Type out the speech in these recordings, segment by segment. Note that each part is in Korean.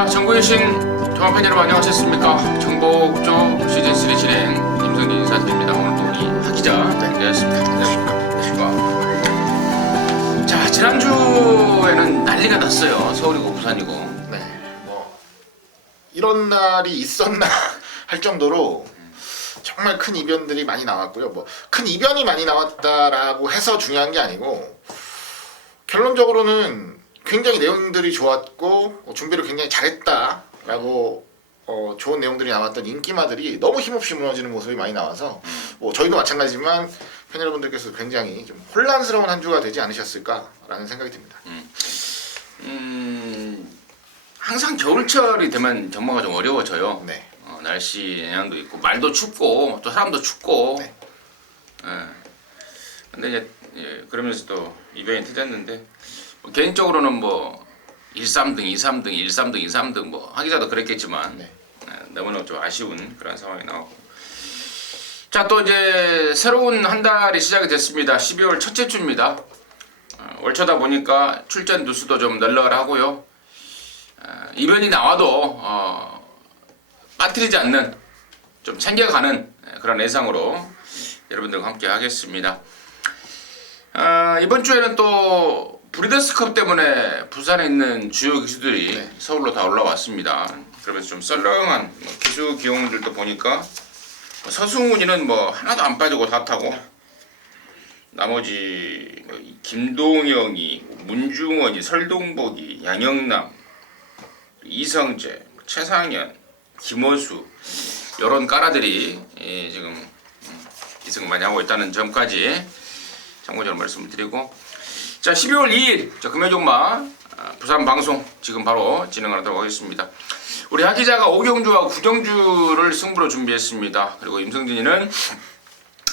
자, 전국의 신 종합팬 여러분 안녕하셨습니까? 정복조 시즌3 진행 임성진 인사드립니다. 오늘도 우리 하 기자 안녕하십니까? 안녕하십니까? 자, 지난주에는 난리가 났어요. 서울이고 부산이고. 네, 뭐 이런 날이 있었나 할 정도로 정말 큰 이변들이 많이 나왔고요. 뭐 큰 이변이 많이 나왔다라고 해서 중요한 게 아니고 결론적으로는 굉장히 내용들이 좋았고 준비를 굉장히 잘했다라고 좋은 내용들이 나왔던 인기마들이 너무 힘없이 무너지는 모습이 많이 나와서 뭐 저희도 마찬가지지만 팬 여러분들께서 굉장히 좀 혼란스러운 한 주가 되지 않으셨을까라는 생각이 듭니다. 항상 겨울철이 되면 정모가 좀 어려워져요. 네. 날씨 영향도 있고 말도 춥고 또 사람도 춥고. 네. 근데 이제 그러면서 또 이변이 터졌는데 뭐 개인적으로는 뭐 1-3등, 2-3등, 1-3등, 2-3등 뭐 하기자도 그랬겠지만 네. 너무나 좀 아쉬운 그런 상황이 나왔고. 자, 또 이제 새로운 한 달이 시작이 됐습니다. 12월 첫째 주입니다. 월초다 보니까 출전 누수도 좀 널널하고요. 이변이 나와도 빠뜨리지 않는 좀 챙겨가는 그런 예상으로 여러분들과 함께 하겠습니다. 이번 주에는 또 브리더스컵 때문에 부산에 있는 주요 기수들이 네. 서울로 다 올라왔습니다. 그러면서 좀 썰렁한 기수 기용들도 보니까 서승훈이는 뭐 하나도 안 빠지고 다 타고, 나머지 김동영이, 문중원이, 설동복이, 양영남, 이성재, 최상현, 김호수 이런 까라들이 지금 기승 많이 하고 있다는 점까지 참고적으로 말씀을 드리고, 자, 12월 2일 금요종마 부산 방송 지금 바로 진행하도록 하겠습니다. 우리 하 기자가 오경주와 구경주를 승부로 준비했습니다. 그리고 임성진이는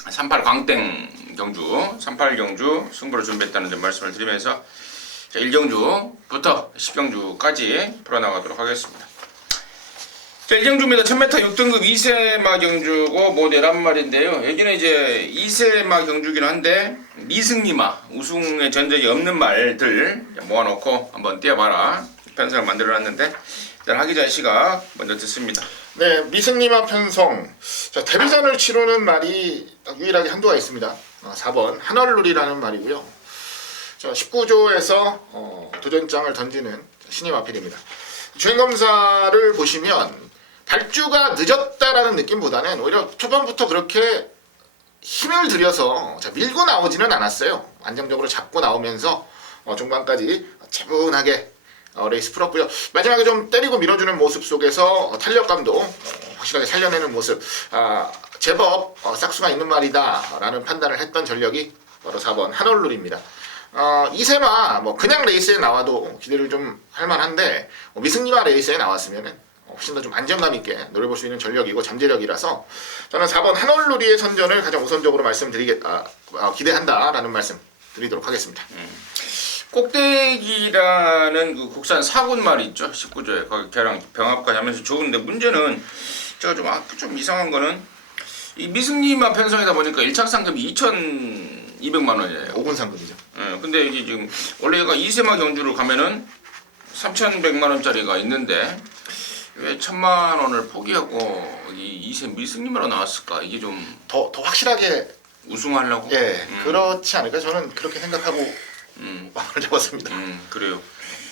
38 광땡 경주, 38 경주 승부로 준비했다는 점 말씀을 드리면서 1경주부터 10경주까지 풀어나가도록 하겠습니다. 자, 1경주입니다. 1000m 6등급 2세마 경주고 뭐 11마리인데요. 여기는 이제 2세마 경주긴 한데 미승리마, 우승의 전적이 없는 말들 모아놓고 한번 뛰어봐라 편성을 만들어놨는데, 일단 하기자의 시각 먼저 듣습니다. 네, 미승리마 편성. 자, 데뷔전을 치르는 말이 유일하게 한두가 있습니다. 4번 한얼룰이라는 말이고요. 자, 19조에서 도전장을 던지는 신임 마필입니다. 주행검사를 보시면 발주가 늦었다라는 느낌보다는 오히려 초반부터 그렇게 힘을 들여서 밀고 나오지는 않았어요. 안정적으로 잡고 나오면서 중반까지 차분하게 레이스 풀었고요. 마지막에 좀 때리고 밀어주는 모습 속에서 탄력감도 확실하게 살려내는 모습, 제법 싹수가 있는 말이다 라는 판단을 했던 전력이 바로 4번 한얼룰입니다. 이세마 그냥 레이스에 나와도 기대를 좀 할만한데 미승리마 레이스에 나왔으면은 훨씬 더 좀 안정감 있게 노려볼 수 있는 전력이고 잠재력이라서 저는 4번 한얼룰이의 선전을 가장 우선적으로 기대한다라는 말씀 드리도록 하겠습니다. 꼭대기라는 그 국산 4군 말이 있죠. 19조에 거기 걔랑 병합까지 하면서 좋은데, 문제는 제가 좀 이상한 거는 이 미승리마 편성이다 보니까 1착 상금이 2,200만 원이에요. 5군 상급이죠. 근데 이게 지금 원래 얘가 2세마 경주를 가면은 3,100만 원짜리가 있는데 왜 1,000만 원을 포기하고 이 2세 미승리마로 나왔을까? 이게 좀 더 확실하게 우승하려고? 그렇지 않을까? 저는 그렇게 생각하고 마음을 잡았습니다. 그래요.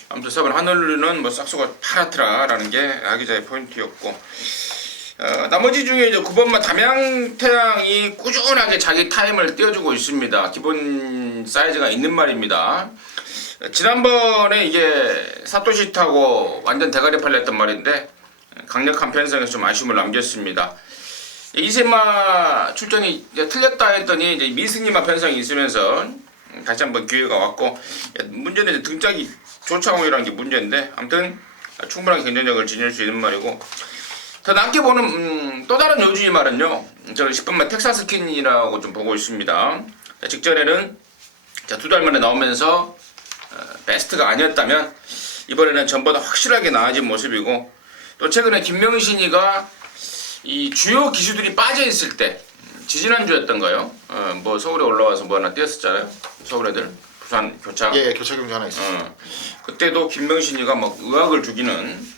아무튼 4번 하늘은 뭐 싹수가 파랗더라라는 게 아기자의 포인트였고, 나머지 중에 이제 9번만 담양태양이 꾸준하게 자기 타임을 띄워주고 있습니다. 기본 사이즈가 있는 말입니다. 지난번에 이게 사토시 타고 완전 대가리 팔렸던 말인데 강력한 편성에서 좀 아쉬움을 남겼습니다. 이세마 출전이 이제 틀렸다 했더니 이제 미승리마 편성이 있으면서 다시 한번 기회가 왔고, 문제는 이제 등짝이 조창호이라는 게 문제인데, 아무튼 충분한 경쟁력을 지닐 수 있는 말이고, 더 낮게 보는 또 다른 요주의 말은요, 저는 10번만 텍사스킨이라고 좀 보고 있습니다. 직전에는 2달 만에 나오면서 베스트가 아니었다면 이번에는 전보다 확실하게 나아진 모습이고, 또 최근에 김명신이가 이 주요 기수들이 빠져 있을 때, 지지난주였던가요? 뭐 서울에 올라와서 뭐 하나 뛰었었잖아요. 서울 애들 부산 교차. 교차 경주 하나 있었어요. 그때도 김명신이가 막 의학을 주기는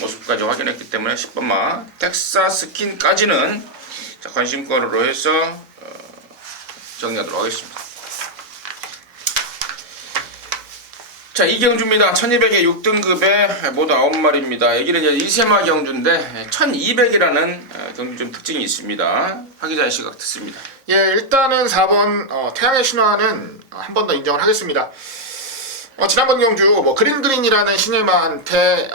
모습까지 확인했기 때문에 10번마 텍사스킨까지는 관심권으로 해서 정리하도록 하겠습니다. 자, 이 경주입니다. 1200에 6등급에 모두 9마리입니다. 여기는 이제 이세마 경주인데 1200이라는 경주 좀 특징이 있습니다. 화기자의 시각 듣습니다. 예, 일단은 4번 태양의 신화는 한 번 더 인정을 하겠습니다. 지난번 경주 그린이라는 신예마한테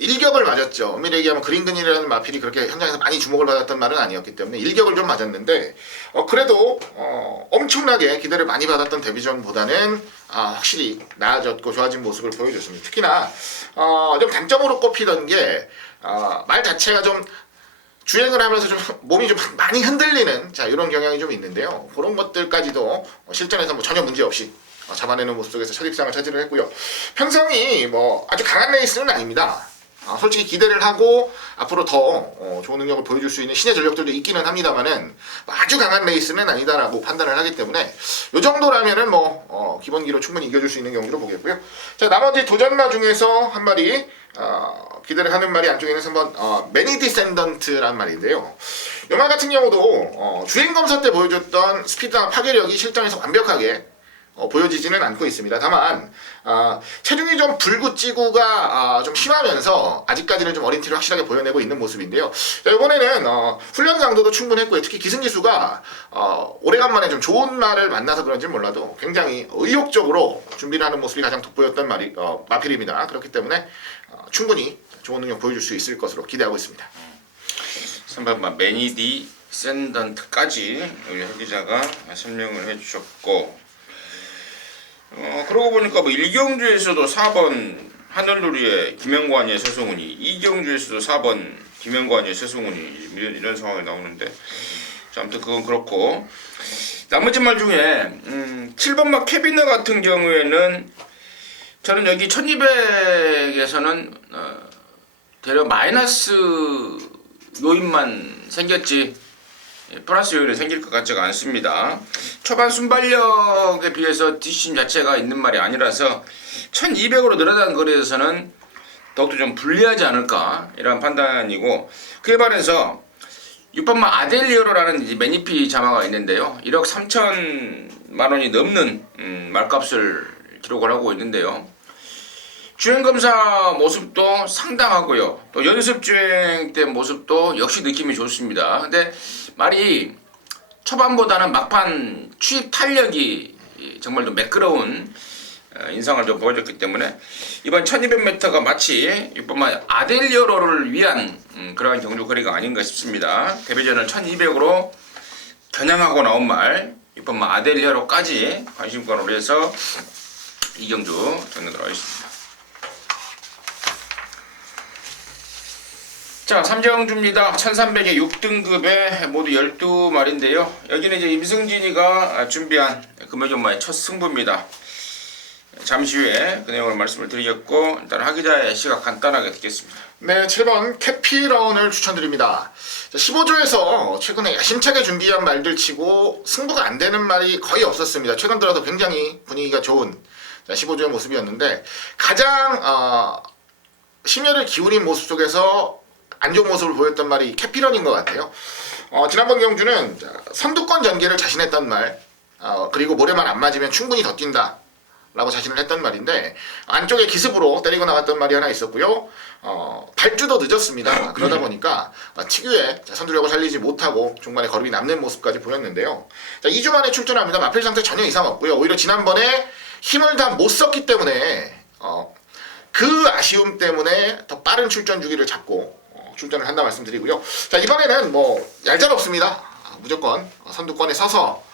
일격을 맞았죠. 엄밀히 얘기하면 그린이라는 마필이 그렇게 현장에서 많이 주목을 받았던 말은 아니었기 때문에 일격을 좀 맞았는데 그래도 엄청나게 기대를 많이 받았던 데뷔전보다는 확실히 나아졌고 좋아진 모습을 보여줬습니다. 특히나 좀 단점으로 꼽히던 게 말 자체가 좀 주행을 하면서 좀 몸이 좀 많이 흔들리는 이런 경향이 좀 있는데요. 그런 것들까지도 실전에서 전혀 문제 없이 잡아내는 모습 속에서 첫 입상을 차지를 했고요. 편성이 아주 강한 레이스는 아닙니다. 솔직히 기대를 하고 앞으로 더 좋은 능력을 보여줄 수 있는 신의 전력들도 있기는 합니다만은 아주 강한 레이스는 아니다라고 판단을 하기 때문에 이 정도라면은 기본기로 충분히 이겨줄 수 있는 경기로 보겠고요. 자, 나머지 도전마 중에서 한 마리 기대를 하는 말이 안쪽에는 3번 매니 디센던트라는 말인데요. 이 말 같은 경우도 주행 검사 때 보여줬던 스피드와 파괴력이 실전에서 완벽하게 보여지지는 않고 있습니다. 다만 체중이 좀 불구찌구가 좀 심하면서 아직까지는 좀 어린 티를 확실하게 보여내고 있는 모습인데요. 자, 이번에는 훈련 강도도 충분했고요. 특히 기승기수가 오래간만에 좀 좋은 말을 만나서 그런지 몰라도 굉장히 의욕적으로 준비를 하는 모습이 가장 돋보였던 마필입니다. 그렇기 때문에 충분히 좋은 능력 보여줄 수 있을 것으로 기대하고 있습니다. 3번 매니디 샌던트까지 우리 박 기자가 설명을 해주셨고, 그러고 보니까 1경주에서도 4번 하늘누리의 김영관이의 서승훈이, 2경주에서도 4번 김영관이의 서승훈이 이런 상황이 나오는데, 자, 아무튼 그건 그렇고, 나머지 말 중에 7번막 캐비너 같은 경우에는 저는 여기 1200에서는 대략 마이너스 요인만 생겼지 플러스 요인이 생길 것 같지가 않습니다. 초반 순발력에 비해서 뒷심 자체가 있는 말이 아니라서 1200으로 늘어난 거리에서는 더욱더 좀 불리하지 않을까 이런 판단이고, 그에 반해서 6번마 아델리오로라는 매니피 자마가 있는데요. 1억 3천만 원이 넘는 말값을 기록을 하고 있는데요. 주행검사 모습도 상당하고요. 또 연습주행 때 모습도 역시 느낌이 좋습니다. 근데 말이 초반보다는 막판 추입 탄력이 정말 좀 매끄러운 인상을 좀 보여줬기 때문에 이번 1200m가 마치 6번마 아델리오로를 위한 그러한 경주 거리가 아닌가 싶습니다. 데뷔전을 1200으로 겨냥하고 나온 말 6번마 아델리오로까지 관심권으로 해서 이 경주 정리하도록 하겠습니다. 자, 3경주입니다. 1300에 6등급에 모두 12마리인데요. 여기는 이제 임승진이가 준비한 금요전마의 첫 승부입니다. 잠시 후에 그 내용을 말씀을 드리겠고, 일단 하기자의 시각 간단하게 듣겠습니다. 네, 7번 캐피라운을 추천드립니다. 15조에서 최근에 야심차게 준비한 말들 치고 승부가 안 되는 말이 거의 없었습니다. 최근 들어서 굉장히 분위기가 좋은 15조의 모습이었는데, 가장 심혈을 기울인 모습 속에서 안 좋은 모습을 보였던 말이 캐피런인 것 같아요. 지난번 경주는 선두권 전개를 자신했던 말, 그리고 모래만 안 맞으면 충분히 더 뛴다 라고 자신을 했던 말인데, 안쪽에 기습으로 때리고 나갔던 말이 하나 있었고요. 발주도 늦었습니다. 그러다 보니까 특유의 선두력을 살리지 못하고 중반에 거름이 남는 모습까지 보였는데요. 자, 2주 만에 출전합니다. 마필 상태 전혀 이상 없고요. 오히려 지난번에 힘을 다 못 썼기 때문에 그 아쉬움 때문에 더 빠른 출전 주기를 잡고 출전을 한다 말씀드리고요. 자, 이번에는 얄짤없습니다. 무조건 선두권에 서서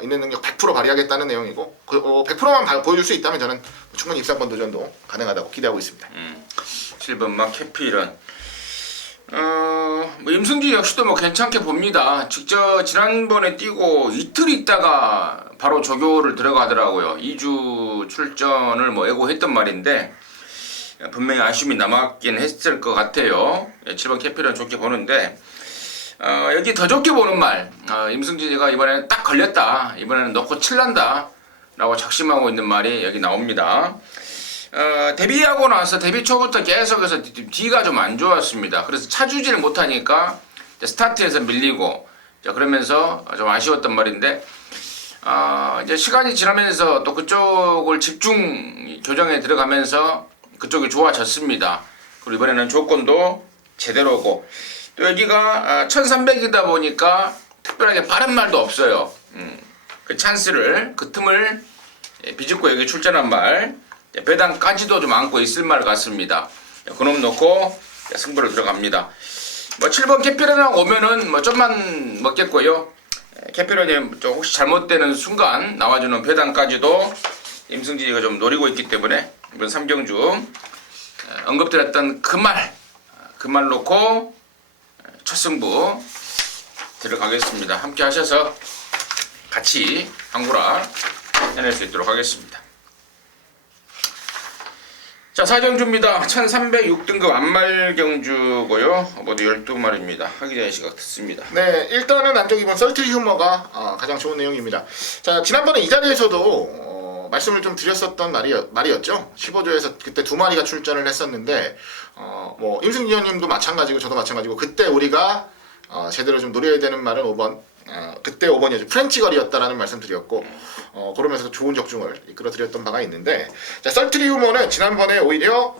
있는 능력 100% 발휘하겠다는 내용이고, 100%만 보여줄 수 있다면 저는 충분히 입상권 도전도 가능하다고 기대하고 있습니다. 7번마 캐피런, 임승진 역시도 괜찮게 봅니다. 직접 지난번에 뛰고 이틀 있다가 바로 조교를 들어가더라고요. 2주 출전을 예고했던 말인데 분명히 아쉬움이 남았긴 했을 것 같아요. 7번 캐피런 좋게 보는데, 여기 더 좋게 보는 말, 임승진이가 이번에는 딱 걸렸다, 이번에는 넣고 칠난다 라고 작심하고 있는 말이 여기 나옵니다. 데뷔하고 나서 데뷔 초부터 계속해서 뒤가 좀 안 좋았습니다. 그래서 차주지를 못하니까 스타트에서 밀리고 자, 그러면서 좀 아쉬웠단 말인데 이제 시간이 지나면서 또 그쪽을 집중 교정에 들어가면서 그쪽이 좋아졌습니다. 그리고 이번에는 조건도 제대로고 또 여기가 1300이다 보니까 특별하게 빠른 말도 없어요. 그 찬스를 그 틈을 비집고 여기 출전한 말 배당까지도 좀 안고 있을 말 같습니다. 그놈 놓고 승부를 들어갑니다. 뭐 7번 캐피런하고 오면은 뭐 좀만 먹겠고요. 캐피런이 좀 혹시 잘못되는 순간 나와주는 배당까지도 임승진이가 좀 노리고 있기 때문에 이번 3경주 언급드렸던 그 말 놓고 첫 승부 들어가겠습니다. 함께 하셔서 같이 한구라 해낼 수 있도록 하겠습니다. 자, 4경주입니다. 1306등급 안말경주고요. 모두 12마리입니다. 하기자의 시각 듣습니다. 네, 일단은 안쪽 이번 썰트 휴머가 가장 좋은 내용입니다. 자, 지난번에 이 자리에서도 말씀을 좀 드렸었던 말이었죠. 15조에서 그때 2마리가 출전을 했었는데 뭐 임승진 의원님도 마찬가지고 저도 마찬가지고 그때 우리가 제대로 좀 노려야 되는 말은 5번 그때 5번이었죠. 프렌치 거리였다라는 말씀 드렸고 그러면서 좋은 적중을 이끌어 드렸던 바가 있는데 자, 썰트리 휴머는 지난번에 오히려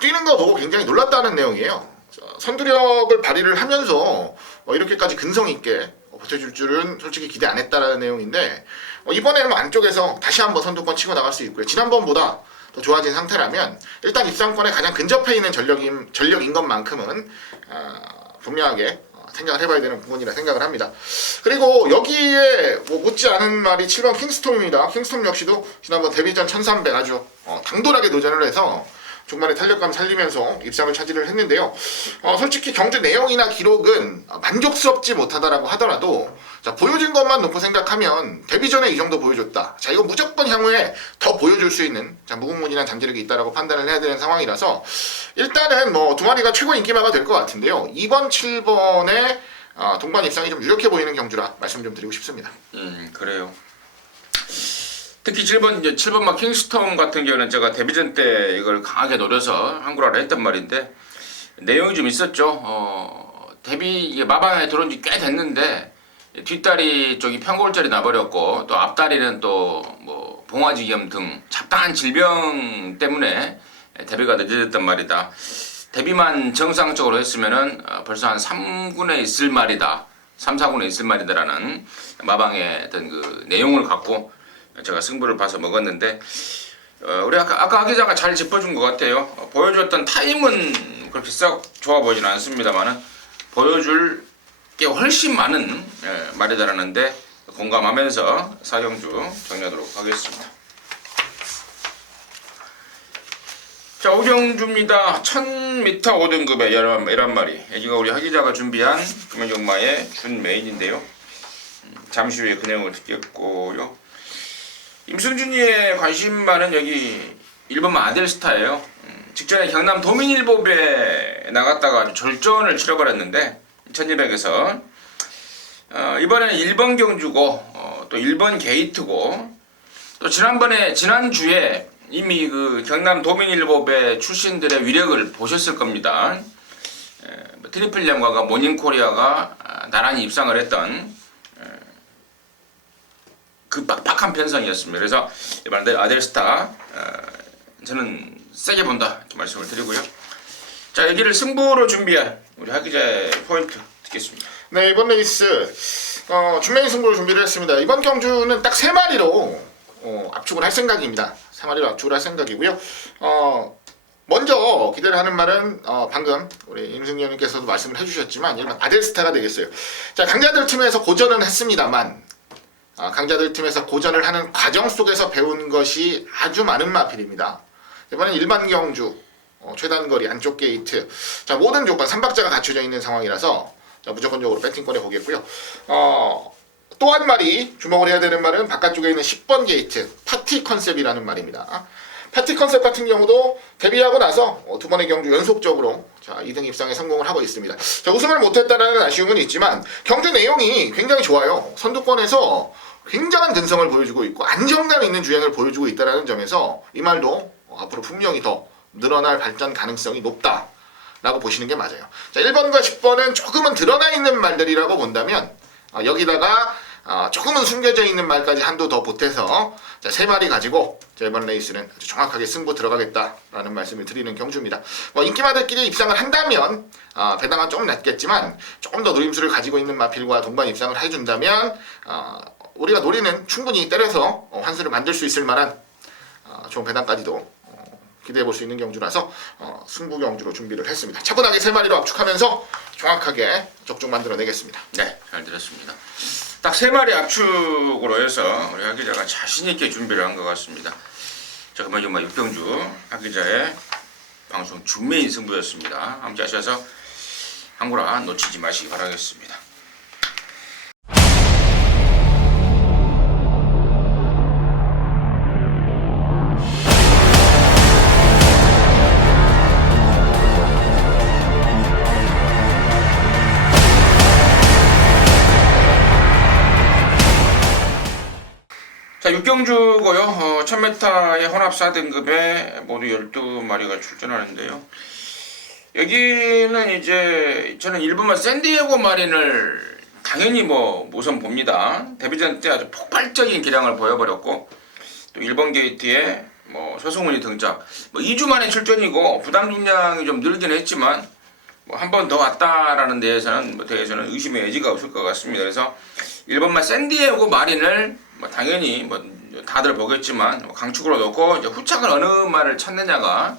뛰는 거 보고 굉장히 놀랐다는 내용이에요. 자, 선두력을 발휘를 하면서 이렇게까지 근성 있게 버텨줄 줄은 솔직히 기대 안 했다라는 내용인데 이번에는 안쪽에서 다시 한번 선두권 치고 나갈 수 있고요. 지난번보다 더 좋아진 상태라면 일단 입상권에 가장 근접해 있는 전력인 것만큼은 분명하게 생각을 해봐야 되는 부분이라 생각을 합니다. 그리고 여기에 뭐 묻지 않은 말이 7번 킹스톰입니다. 킹스톰 역시도 지난번 데뷔전 1300 아주 당돌하게 도전을 해서 중반에 탄력감 살리면서 입상을 차지를 했는데요. 솔직히 경주 내용이나 기록은 만족스럽지 못하다라고 하더라도 자, 보여준 것만 놓고 생각하면 데뷔전에 이 정도 보여줬다. 자, 이거 무조건 향후에 더 보여줄 수 있는 자, 무궁무진한 잠재력이 있다라고 판단을 해야 되는 상황이라서 일단은 뭐 2마리가 최고 인기마가 될 것 같은데요. 2번, 7번의 동반 입상이 좀 유력해 보이는 경주라 말씀 좀 드리고 싶습니다. 그래요. 특히 7번 막 킹스톰 같은 경우는 제가 데뷔전 때 이걸 강하게 노려서 한구라를 했단 말인데 내용이 좀 있었죠. 데뷔 이게 마방에 들어온 지 꽤 됐는데 뒷다리 쪽이 편골절이 나버렸고 또 앞다리는 또 뭐 봉화지겸 등 잡다한 질병 때문에 데뷔가 늦어졌단 말이다. 데뷔만 정상적으로 했으면은 벌써 한 3군에 있을 말이다. 3, 4군에 있을 말이다라는 마방의 어떤 그 내용을 갖고 제가 승부를 봐서 먹었는데 우리 아까 하기자가 잘 짚어준 것 같아요. 보여줬던 타임은 그렇게 썩 좋아 보이지는 않습니다만은 보여줄 게 훨씬 많은 말이다라는데 공감하면서 4경주 정리하도록 하겠습니다. 자, 5경주입니다. 1000m 5등급의 11마리. 여기가 우리 하기자가 준비한 금연경마의 준 메인인데요. 잠시 후에 그 내용을 듣겠고요. 임승준이의 관심만은 여기 1번만 아델스타예요. 직전에 경남 도민일보에 나갔다가 아주 절전을 치러버렸는데 1200에서 이번에는 1번 경주고 또 1번 게이트고 또 지난주에 이미 그 경남 도민일보배 출신들의 위력을 보셨을 겁니다. 트리플 양과가 모닝코리아가 나란히 입상을 했던 그 빡빡한 편성이었습니다. 그래서 이번에 아델스타 저는 세게 본다 이렇게 말씀을 드리고요. 자, 여기를 승부로 준비한 우리 하기자의 포인트 듣겠습니다. 네, 이번 레이스 준메인 승부를 준비를 했습니다. 이번 경주는 딱 3마리로 압축을 할 생각입니다. 3마리로 압축을 할 생각이고요. 먼저 기대를 하는 말은 방금 우리 임승기 형님께서도 말씀을 해주셨지만 일반 아델스타가 되겠어요. 자, 강자들 팀에서 고전은 했습니다만 강자들 팀에서 고전을 하는 과정 속에서 배운 것이 아주 많은 마필입니다. 이번엔 일반 경주 최단거리 안쪽 게이트 자, 모든 조건 3박자가 갖춰져 있는 상황이라서 자, 무조건적으로 배팅권에 보겠고요. 또 한 마리 주목을 해야 되는 말은 바깥쪽에 있는 10번 게이트 파티 컨셉이라는 말입니다. 파티 컨셉 같은 경우도 데뷔하고 나서 2번의 경주 연속적으로 자, 2등 입상에 성공을 하고 있습니다. 자, 우승을 못했다는 아쉬움은 있지만 경주 내용이 굉장히 좋아요. 선두권에서 굉장한 근성을 보여주고 있고 안정감 있는 주행을 보여주고 있다는 점에서 이 말도 앞으로 분명히 더 늘어날 발전 가능성이 높다라고 보시는 게 맞아요. 자, 1번과 10번은 조금은 드러나 있는 말들이라고 본다면 여기다가 조금은 숨겨져 있는 말까지 한도 더 보태서 자, 3마리 가지고 이번 레이스는 아주 정확하게 승부 들어가겠다라는 말씀을 드리는 경주입니다. 인기마들끼리 입상을 한다면 배당은 조금 낮겠지만 조금 더 노림수를 가지고 있는 마필과 동반 입상을 해준다면 우리가 노리는 충분히 때려서 환수를 만들 수 있을 만한 좋은 배당까지도 기대해 볼 수 있는 경주라서 승부 경주로 준비를 했습니다. 차분하게 3마리로 압축하면서 정확하게 적중 만들어내겠습니다. 네, 잘 들었습니다. 딱 3마리 압축으로 해서 우리 하 기자가 자신 있게 준비를 한 것 같습니다. 자, 그러면 정말 육경주 하 기자의 방송 준메인 승부였습니다. 함께 하셔서 한구라 놓치지 마시기 바라겠습니다. 자, 육경주고요. 1000m의 혼합 4등급에 모두 12마리가 출전하는데요. 여기는 이제 저는 일본만 샌디에고 마린을 당연히 우선 봅니다. 데뷔전 때 아주 폭발적인 기량을 보여버렸고 또 일본 게이트에 서승훈이 등장. 2주 만에 출전이고 부담 중량이 좀 늘긴 했지만 한 번 더 왔다라는 데에서는 의심의 여지가 없을 것 같습니다. 그래서 일본만 샌디에고 마린을 당연히 다들 보겠지만 강축으로 놓고 이제 후착은 어느 말을 찾느냐가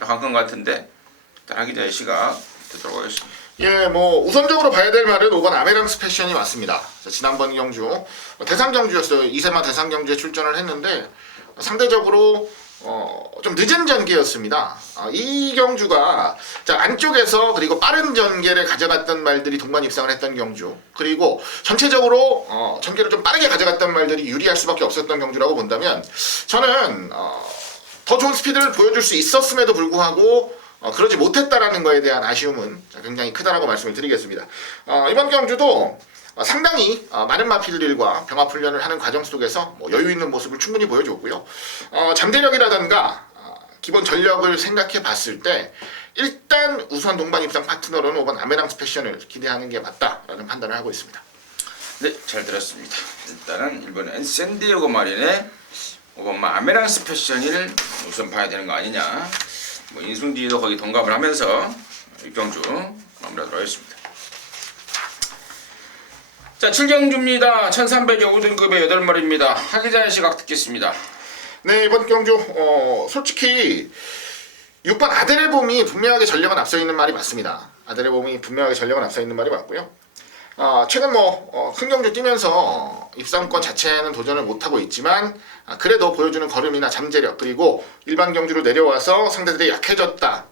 관건 같은데 일단 하 기자의 시각 듣도록 하겠습니다. 예, 우선적으로 봐야 될 말은 5번 아메랑스 패션이 왔습니다. 자, 지난번 경주 대상 경주였어요. 이세마 대상 경주에 출전을 했는데 상대적으로 좀 늦은 전개였습니다. 이 경주가 안쪽에서 그리고 빠른 전개를 가져갔던 말들이 동반 입상을 했던 경주, 그리고 전체적으로 전개를 좀 빠르게 가져갔던 말들이 유리할 수밖에 없었던 경주라고 본다면 저는 더 좋은 스피드를 보여줄 수 있었음에도 불구하고 그러지 못했다라는 거에 대한 아쉬움은 굉장히 크다라고 말씀을 드리겠습니다. 이번 경주도 상당히 많은 마필들과 병합 훈련을 하는 과정 속에서 여유 있는 모습을 충분히 보여줬고요. 잠재력이라든가 기본 전력을 생각해 봤을 때 일단 우선 동반 입상 파트너로는 5번 아메랑스 패션을 기대하는 게 맞다라는 판단을 하고 있습니다. 네, 잘 들었습니다. 일단은 이번엔 샌디에고 마린의 5번 아메랑스 패션을 우선 봐야 되는 거 아니냐. 인승디도 거기 동감을 하면서 육경주 마무리하도록 하겠습니다. 자, 7경주입니다. 1300의 5등급의 8마리입니다. 하 기자의 시각 듣겠습니다. 네, 이번 경주 솔직히 6번 아데레봄이 분명하게 전력은 앞서 있는 말이 맞습니다. 아데레봄이 분명하게 전력은 앞서 있는 말이 맞고요. 최근 큰 경주 뛰면서 입상권 자체는 도전을 못하고 있지만 그래도 보여주는 걸음이나 잠재력, 그리고 일반 경주로 내려와서 상대들이 약해졌다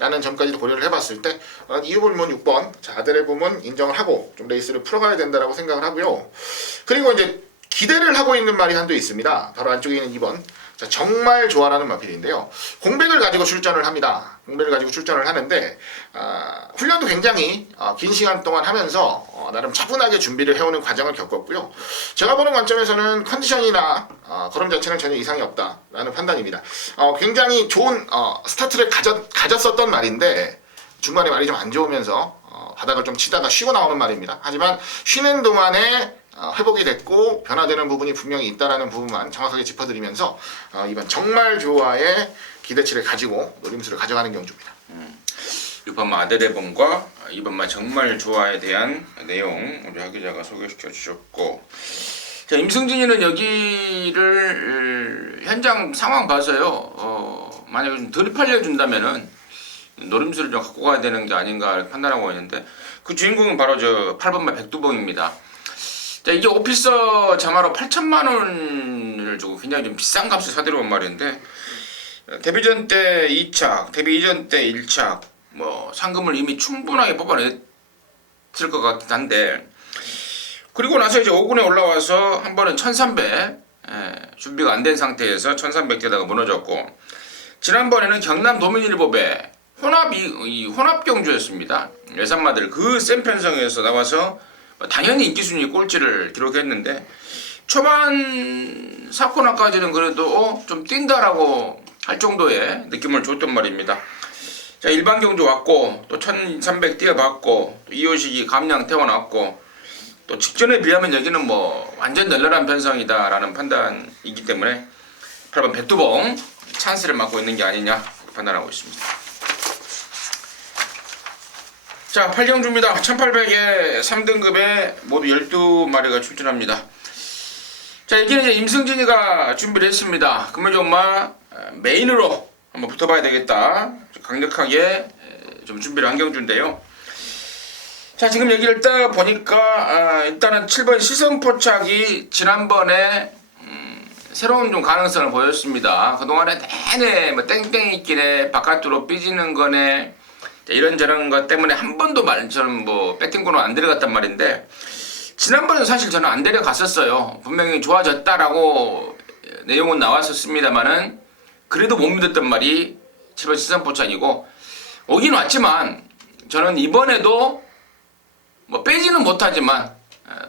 라는 점까지도 고려를 해봤을 때 이유불문 6번 아데레봄은 인정을 하고 좀 레이스를 풀어가야 된다라고 생각을 하고요. 그리고 이제 기대를 하고 있는 말이 한도 있습니다. 바로 안쪽에 있는 2번 정말 좋아라는 마필인데요. 공백을 가지고 출전을 합니다. 공백을 가지고 출전을 하는데 훈련도 굉장히 긴 시간 동안 하면서 나름 차분하게 준비를 해오는 과정을 겪었고요. 제가 보는 관점에서는 컨디션이나 걸음 자체는 전혀 이상이 없다라는 판단입니다. 굉장히 좋은 스타트를 가졌었던 말인데 중간에 말이 좀 안 좋으면서 바닥을 좀 치다가 쉬고 나오는 말입니다. 하지만 쉬는 동안에 회복이 됐고 변화되는 부분이 분명히 있다라는 부분만 정확하게 짚어드리면서 이번 정말 좋아의 기대치를 가지고 노림수를 가져가는 경주입니다. 6번 아데레봄과 2번 정말 좋아에 대한 내용 우리 하 기자가 소개시켜 주셨고, 자, 임승진이는 여기를 현장 상황 봐서요. 만약에 덜 팔려준다면은 노림수를 좀 갖고 가야 되는 게 아닌가 판단하고 있는데 그 주인공은 바로 8번마 백두봉입니다. 자, 이게 오피서 자마로 8천만 원을 주고 굉장히 좀 비싼 값을 사들여온 말인데 데뷔전 때 2착, 데뷔 이전 때 1착 상금을 이미 충분하게 뽑아냈을 것 같긴 한데, 그리고 나서 이제 5군에 올라와서 한 번은 1300 준비가 안 된 상태에서 1300대다가 무너졌고, 지난번에는 경남 도민일보배 혼합 경주였습니다. 예산마들 그 센 편성에서 나와서 당연히 인기순위 꼴찌를 기록했는데 초반 4코너까지는 그래도 좀 뛴다라고 할 정도의 느낌을 줬단 말입니다. 자, 일반 경주 왔고 또 1300 뛰어봤고 또 이호식이 감량 태워놨고 또 직전에 비하면 여기는 뭐 완전 널널한 편성이다라는 판단이기 때문에 8번 백두봉 찬스를 맞고 있는 게 아니냐 판단하고 있습니다. 자, 8경주입니다. 1800에 3등급에 모두 12마리가 출전합니다. 자, 여기는 이제 임승진이가 준비를 했습니다. 금요정마 메인으로 한번 붙어봐야 되겠다. 강력하게 좀 준비를 한 경주인데요. 자, 지금 여기를 딱 보니까 일단은 7번 시선포착이 지난번에 새로운 좀 가능성을 보였습니다. 그동안에 내내 뭐 땡땡이길에 바깥으로 삐지는 거네 이런저런 것 때문에 한 번도 저는 뭐 배팅권은 안 데려갔단 말인데, 지난번에 사실 저는 안 데려갔었어요. 분명히 좋아졌다라고 내용은 나왔었습니다만은 그래도 못 믿었던 말이 7번 시선포착이고, 오긴 왔지만 저는 이번에도 뭐 빼지는 못하지만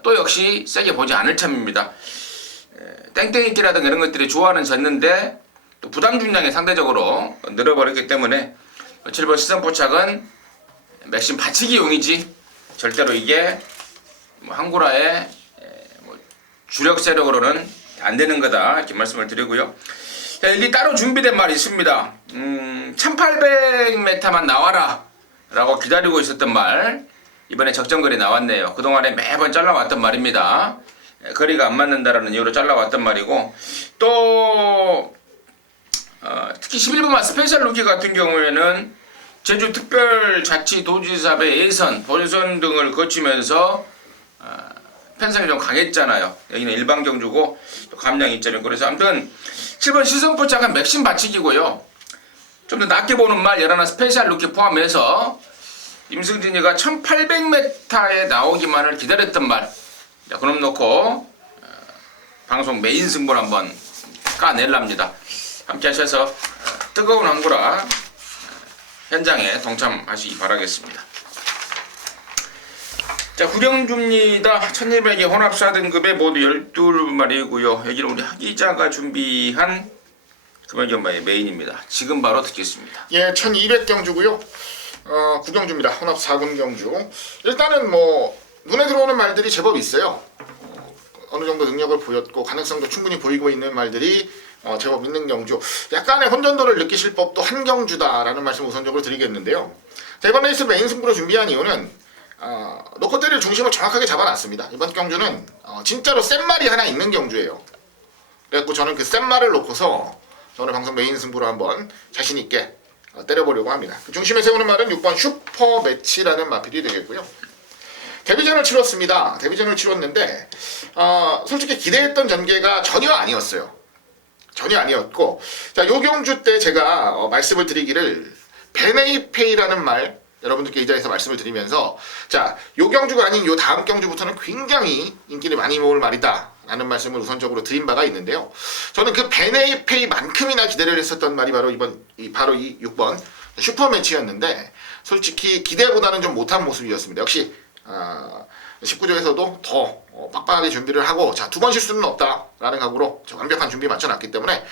또 역시 세게 보지 않을 참입니다. 땡땡이끼라든가 이런 것들이 좋아하는 졌는데 또 부담 중량이 상대적으로 늘어버렸기 때문에 7번 시선포착은 맥심 받치기용이지 절대로 이게 뭐 한구라의 뭐 주력 세력으로는 안 되는 거다 이렇게 말씀을 드리고요. 자, 여기 따로 준비된 말이 있습니다. 1800m만 나와라 라고 기다리고 있었던 말, 이번에 적정거리 나왔네요. 그동안에 매번 잘라왔던 말입니다. 거리가 안 맞는다라는 이유로 잘라왔던 말이고, 또 특히 11번만 스페셜 루키 같은 경우에는 제주특별자치도지사의 예선, 본선 등을 거치면서 편성이 좀 강했잖아요. 여기는 일반 경주고 또 감량 있잖아요. 그래서 아무튼 7번 시선포착은 맥심 받치기고요. 좀 더 낮게 보는 말 11 스페셜 루키 포함해서 임승진이가 1800m에 나오기만을 기다렸던 말, 자, 그럼 놓고 방송 메인 승부를 한번 까낼랍니다. 함께 하셔서 뜨거운 한구라 현장에 동참하시기 바라겠습니다. 자, 구경주입니다. 1200의 혼합 4등급에 모두 12마리고요. 여기는 우리 하기자가 준비한 금연경마의 메인입니다. 지금 바로 듣겠습니다. 예, 1200경주고요. 구경주입니다. 혼합 4군 경주. 일단은 뭐 눈에 들어오는 말들이 제법 있어요. 어느 정도 능력을 보였고 가능성도 충분히 보이고 있는 말들이 제법 있는 경주. 약간의 혼전도를 느끼실 법도 한 경주다라는 말씀 우선적으로 드리겠는데요. 자, 이번 레이스 메인 승부로 준비한 이유는 놓고 때릴 중심을 정확하게 잡아놨습니다. 이번 경주는 진짜로 센 말이 하나 있는 경주예요. 그래갖고 저는 그 센 말을 놓고서 오늘 방송 메인 승부로 한번 자신있게 때려보려고 합니다. 그 중심에 세우는 말은 6번 슈퍼 매치라는 마필이 되겠고요. 데뷔전을 치렀습니다. 데뷔전을 치렀는데 솔직히 기대했던 전개가 전혀 아니었어요. 전혀 아니었고, 자, 요 경주 때 제가 말씀을 드리기를 베네이페이라는 말 여러분들께 이 자리에서 말씀을 드리면서, 자, 요 경주가 아닌 요 다음 경주부터는 굉장히 인기를 많이 모을 말이다 라는 말씀을 우선적으로 드린 바가 있는데요. 저는 그 베네이페이만큼이나 기대를 했었던 말이 바로 바로 이 6번 슈퍼매치였는데, 솔직히 기대보다는 좀 못한 모습이었습니다. 역시 19조에서도 더 빡빡하게 준비를 하고, 자, 두 번 실수는 없다라는 각오로 완벽한 준비 맞춰놨기 때문에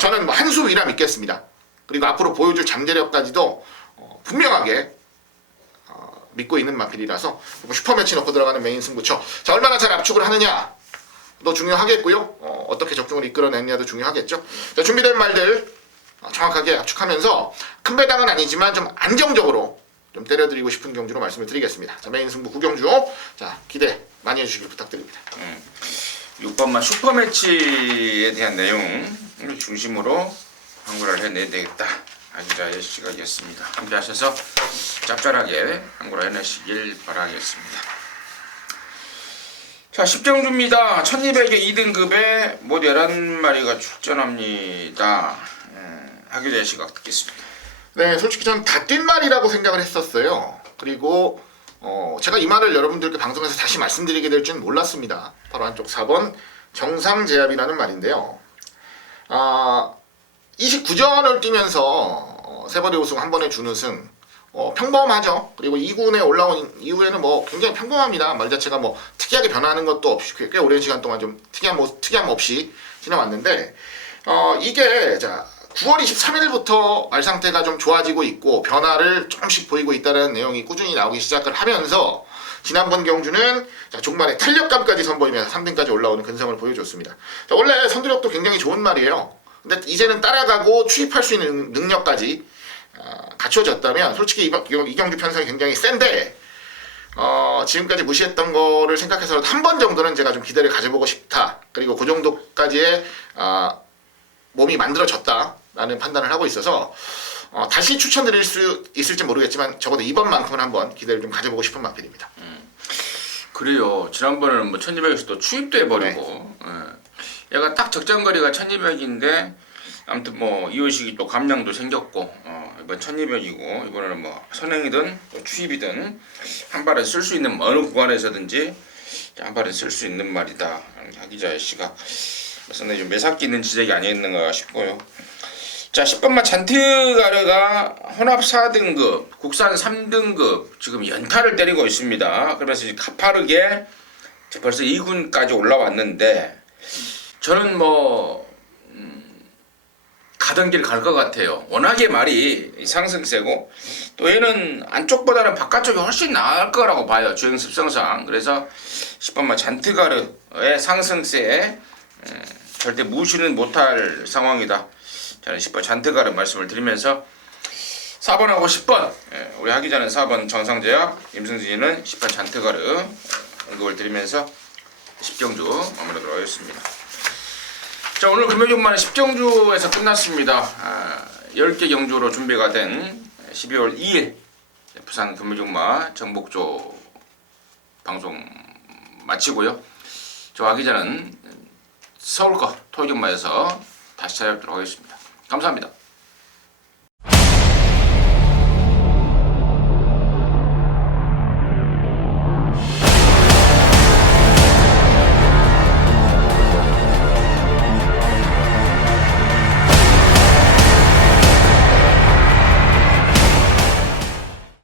저는 뭐 한 수 위라 믿겠습니다. 그리고 앞으로 보여줄 잠재력까지도 분명하게 믿고 있는 마필이라서 슈퍼매치 넣고 들어가는 메인 승부처. 자, 얼마나 잘 압축을 하느냐도 중요하겠고요. 어떻게 적중을 이끌어내느냐도 중요하겠죠. 자, 준비된 말들 정확하게 압축하면서 큰 배당은 아니지만 좀 안정적으로 좀 때려드리고 싶은 경주로 말씀을 드리겠습니다. 자, 메인 승부 9경주. 자, 기대 많이 해주시길 부탁드립니다. 6번만 슈퍼매치에 대한 내용을 중심으로 한구라를 해내야 되겠다. 하기자의 시각이었습니다. 함께 하셔서 짭짤하게 한구라 해내시길 바라겠습니다. 자, 10경주입니다. 1200의 2등급에 모두 11마리가 출전합니다. 하기자의 시각 듣겠습니다. 네, 솔직히 저는 다 뛴 말이라고 생각을 했었어요. 그리고 제가 이 말을 여러분들께 방송에서 다시 말씀드리게 될 줄 몰랐습니다. 바로 한쪽 4번 정상제압이라는 말인데요. 29전을 뛰면서 3번의 우승, 1번의 준우승, 평범하죠. 그리고 2군에 올라온 이후에는 뭐 굉장히 평범합니다. 말 자체가 뭐 특이하게 변하는 것도 없이 꽤 오랜 시간 동안 좀 특이함 없이 지나왔는데, 이게 자, 9월 23일부터 말 상태가 좀 좋아지고 있고 변화를 조금씩 보이고 있다는 내용이 꾸준히 나오기 시작을 하면서 지난번 경주는 종말에 탄력감까지 선보이면서 3등까지 올라오는 근성을 보여줬습니다. 자, 원래 선두력도 굉장히 좋은 말이에요. 근데 이제는 따라가고 추입할 수 있는 능력까지 갖춰졌다면 솔직히 이 경주 편성이 굉장히 센데 지금까지 무시했던 거를 생각해서라도 한 번 정도는 제가 좀 기대를 가져보고 싶다. 그리고 그 정도까지의 몸이 만들어졌다라는 판단을 하고 있어서 다시 추천드릴 수 있을지 모르겠지만 적어도 이번만큼은 한번 기대를 좀 가져보고 싶은 마필입니다. 그래요. 지난번에는 뭐 1200에서 또 추입돼 버리고 얘가 딱 적정거리가 1200인데 아무튼 뭐 이호식이 또 감량도 생겼고 이번 1200이고 이번에는 뭐 선행이든 또 추입이든 한 발에 쓸 수 있는 어느 구간에서든지 한 발에 쓸 수 있는 말이다. 하기자 씨가 상당히 좀 매삭기 있는 지적이 아니었는가 싶고요. 자, 10번마 잔트가르가 혼합 4등급, 국산 3등급 지금 연타를 때리고 있습니다. 그래서 이제 가파르게 벌써 2군까지 올라왔는데 저는 뭐 가던 길 갈 것 같아요. 워낙에 말이 상승세고 또 얘는 안쪽보다는 바깥쪽이 훨씬 나을 거라고 봐요. 주행 습성상. 그래서 10번마 잔트가르의 상승세에 절대 무시는 못할 상황이다. 저는 10번 잔트가르 말씀을 드리면서 4번하고 10번 우리 하기자는 4번 정상제약, 임승진이는 10번 잔트가르 언급을 드리면서 10경주 마무리하도록 하겠습니다. 자, 오늘 금요일만 10경주에서 끝났습니다. 10개 경주로 준비가 된 12월 2일 부산 금요일마 정복조 방송 마치고요. 저 하기자는 서울거 토요일마에서 다시 찾아뵙도록 하겠습니다. 감사합니다.